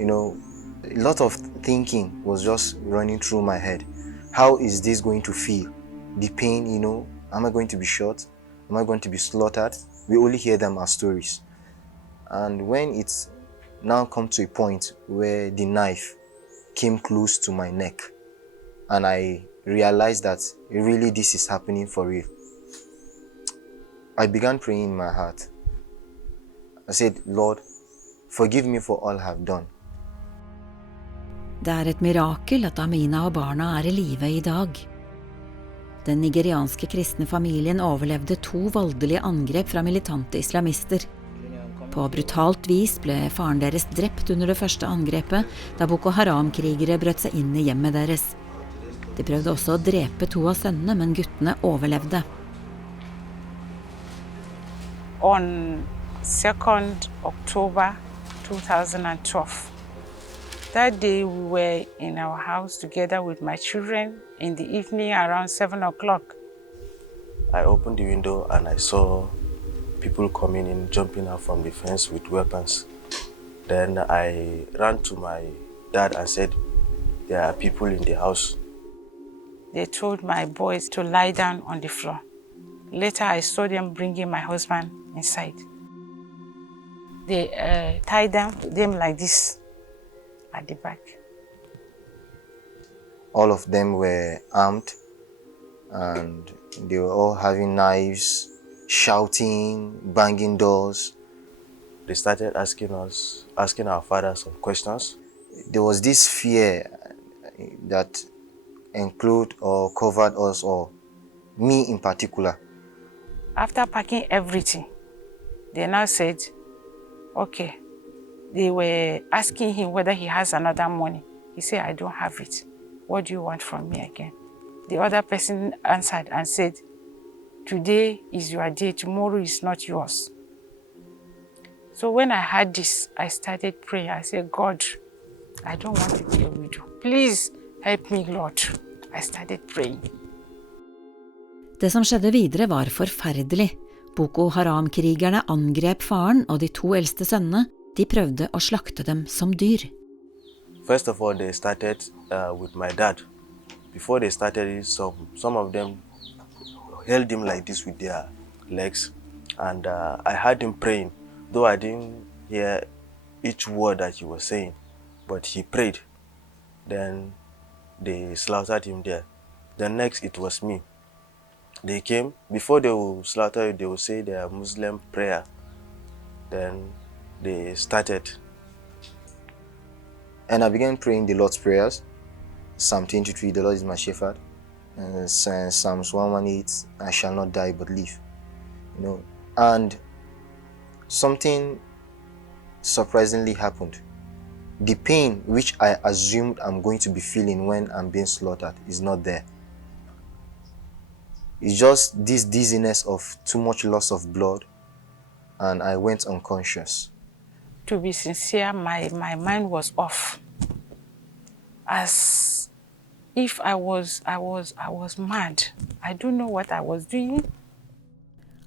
You know, a lot of thinking was just running through my head. How is this going to feel? The pain, am I going to be shot? Am I going to be slaughtered? We only hear them as stories. And when it's now come to a point where the knife came close to my neck, and I realized that really this is happening for real, I began praying in my heart. I said, Lord, forgive me for all I've done. Det et mirakel at Amina og barna i live i dag. Den nigerianske kristne familien overlevde 2 voldelige angrep fra militante islamister. På brutalt vis ble faren deres drept under det første angrepet, da Boko Haram-krigere brøt seg inn i hjemmet deres. De prøvde også å drepe 2 av sønnene, men guttene overlevde. On 2nd October 2012, that day we were in our house together with my children in the evening around 7 o'clock. I opened the window and I saw people coming in, jumping out from the fence with weapons. Then I ran to my dad and said, there are people in the house. They told my boys to lie down on the floor. Later I saw them bringing my husband inside. They tied them like this at the back. All of them were armed and they were all having knives, shouting, banging doors. They started asking our father some questions. There was this fear that included or covered us, or me in particular. After packing everything, they now said, okay, they were asking him whether he has another money. He said, I don't have it. What do you want from me again? The other person answered and said, today is your day, tomorrow is not yours. So when I heard this, I started praying. I said, God, I don't want to be a widow. Please help me, Lord. I started praying. Det som skjedde videre var forferdelig. Boko Haram-krigerne angrep faren og de 2 eldste sønnene. De prøvde å slakte dem som dyr. First of all, they started with my dad. Before they started, some of them held him like this with their legs. And I heard him praying, though I didn't hear each word that he was saying, but he prayed. Then they slaughtered him there. Then next, it was me. They came, before they will slaughter you, they will say their Muslim prayer. Then they started. And I began praying the Lord's prayers. Psalm 23, the Lord is my shepherd. And Psalms 118, I shall not die but live. And something surprisingly happened. The pain which I assumed I'm going to be feeling when I'm being slaughtered is not there. It's just this dizziness of too much loss of blood, and I went unconscious. To be sincere, my mind was off. As if I was mad. I don't know what I was doing.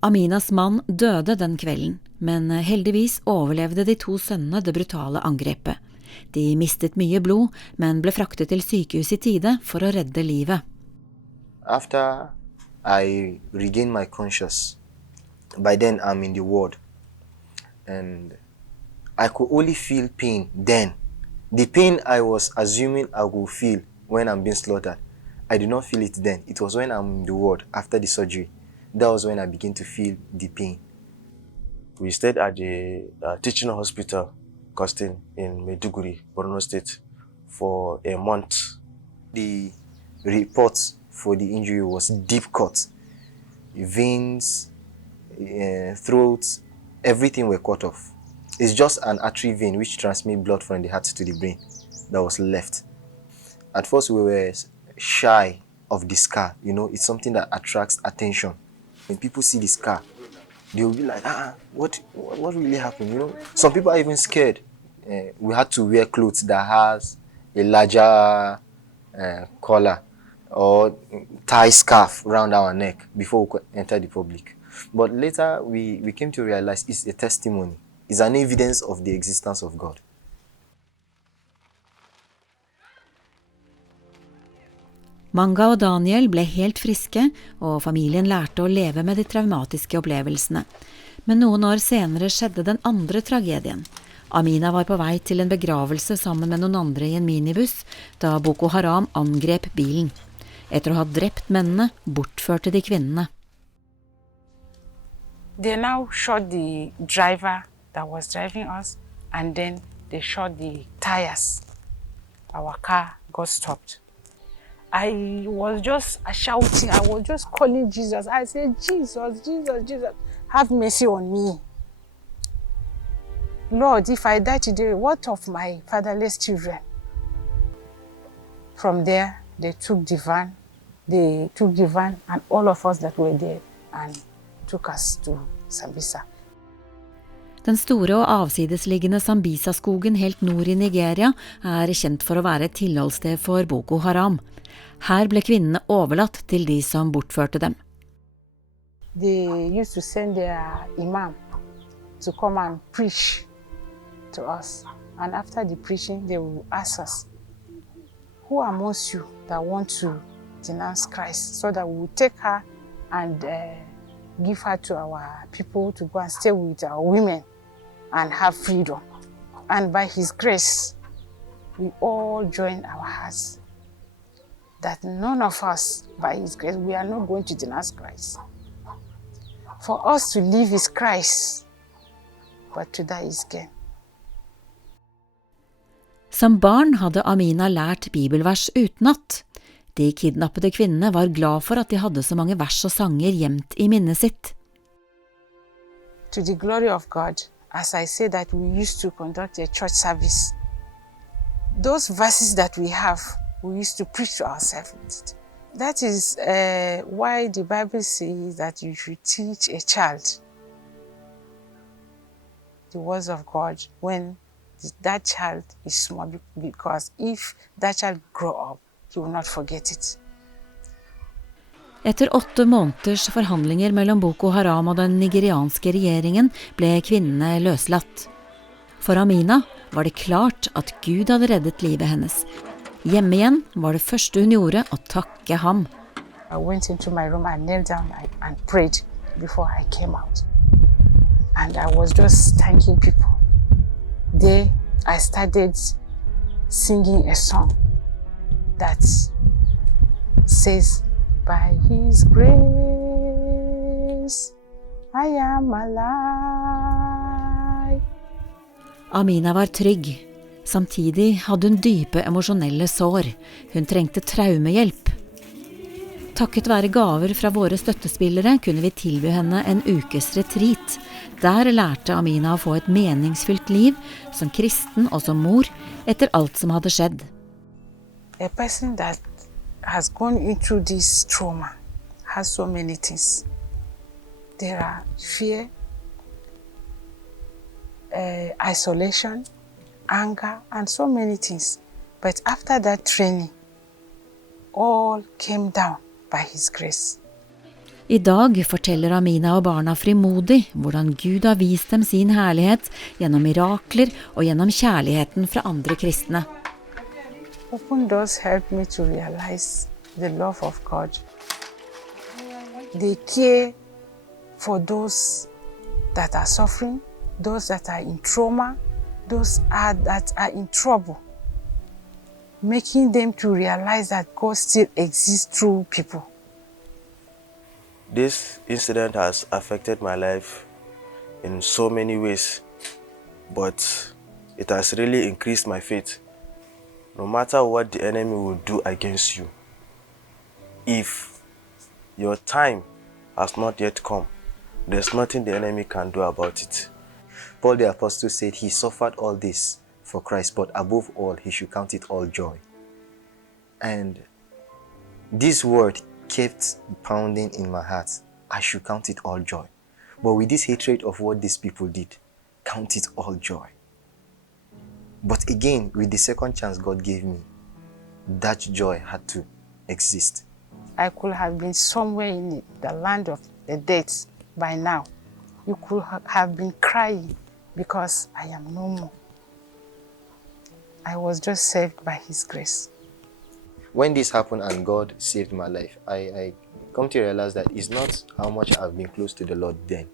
Aminas mann døde den kvelden, men heldigvis overlevde de 2 sønnene det brutale angrepet. De mistet mye blod, men ble fraktet til sykehus i tide for å redde livet. After I regained my conscience, by then I'm in the ward, and I could only feel pain then. The pain I was assuming I would feel when I'm being slaughtered, I did not feel it then. It was when I'm in the ward after the surgery. That was when I began to feel the pain. We stayed at the teaching hospital, Costin, in Maiduguri, Borno State, for a month. The report for the injury was deep cut. Veins, throat, everything were cut off. It's just an artery vein which transmits blood from the heart to the brain that was left. At first we were shy of the scar. It's something that attracts attention. When people see the scar, they will be like, what really happened? Some people are even scared. We had to wear clothes that has a larger collar or tie scarf around our neck before we could enter the public. But later we came to realize it's a testimony. It's an evidence of the existence of God. Manga og Daniel ble helt friske, og familien lærte å leve med de traumatiske opplevelsene. Men noen år senere skjedde den andre tragedien. Amina var på vei til en begravelse sammen med noen andre i en minibuss, da Boko Haram angrep bilen. Etter å ha drept mennene, bortførte de kvinnene. They now shot the driver that was driving us, and then they shot the tires. Our car got stopped. I was just shouting, I was just calling Jesus. I said, Jesus, Jesus, Jesus, have mercy on me. Lord, if I die today, what of my fatherless children? From there, they took the van and all of us that were there and took us to Sambisa. Den store og avsidesliggende Sambisa-skogen helt nord i Nigeria er kjent for å være et tilholdssted for Boko Haram. Her ble kvinnene overlatt til de som bortførte dem. They used to send their imam to come and preach to us. And after the preaching, they will ask us, who amongst you that want to denounce Christ? So that we will take her and give her to our people to go and stay with our women and have freedom. And by His grace, we all join our hearts. That none of us, by His grace, we are not going to denounce Christ. For us to live is Christ, but to die is gain. Som barn hadde Amina lært bibelvers utenat. De kidnappede kvinnene var glad for at de hadde så mange vers og sanger gjemt i minnet sitt. To the glory of God, as I say that we used to conduct a church service, those verses that we have, we used to preach to ourselves. That is why the Bible says that you should teach a child the words of God when that child is small, because if that child grow up, he will not forget it. Etter 8 måneders forhandlinger mellom Boko Haram og den nigerianske regjeringen ble kvinnene løslatt. For Amina var det klart at Gud hadde reddet livet hennes. Hjemme igjen var det første hun gjorde å takke ham. I went into my room and knelt down and prayed before I came out. And I was just thanking people. There I started singing a song that says, by His grace, I am alive. Amina var trygg. Samtidig hadde hun dype emosjonelle sår. Hun trengte traumehjelp. Takket være gaver fra våre støttespillere kunne vi tilby henne en ukes retreat. Der lærte Amina å få et meningsfylt liv som kristen og som mor etter alt som hadde skjedd. A person that has gone into this trauma has so many things. There are fear, isolation, anger, and so many things. But after that training, all came down by His grace. I dag forteller Amina og barna frimodig hvordan Gud har vist dem sin herlighet gjennom mirakler og gjennom kjærligheten fra andre kristne. Open doors help me to realize the love of God. They care for those that are suffering, those that are in trauma, those that are in trouble, making them to realize that God still exists through people. This incident has affected my life in so many ways, but it has really increased my faith. No matter what the enemy will do against you, if your time has not yet come, there's nothing the enemy can do about it. Paul the Apostle said he suffered all this for Christ, but above all, he should count it all joy. And this word kept pounding in my heart. I should count it all joy. But with this hatred of what these people did, count it all joy. But again, with the second chance God gave me, that joy had to exist. I could have been somewhere in the land of the dead by now. You could have been crying because I am no more. I was just saved by His grace. when this happened and God saved my life, I come to realize that it's not how much I've been close to the Lord then.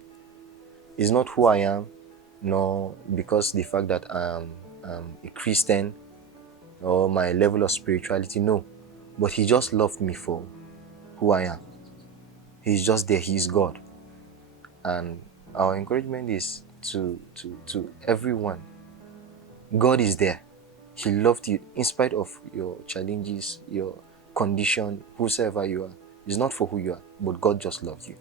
It's not who I am, nor because the fact that I'm a Christian or my level of spirituality, no. But He just loved me for who I am. He's just there. He's God. And our encouragement is to everyone. God is there. He loved you in spite of your challenges, your condition, whosoever you are. It's not for who you are, but God just loved you.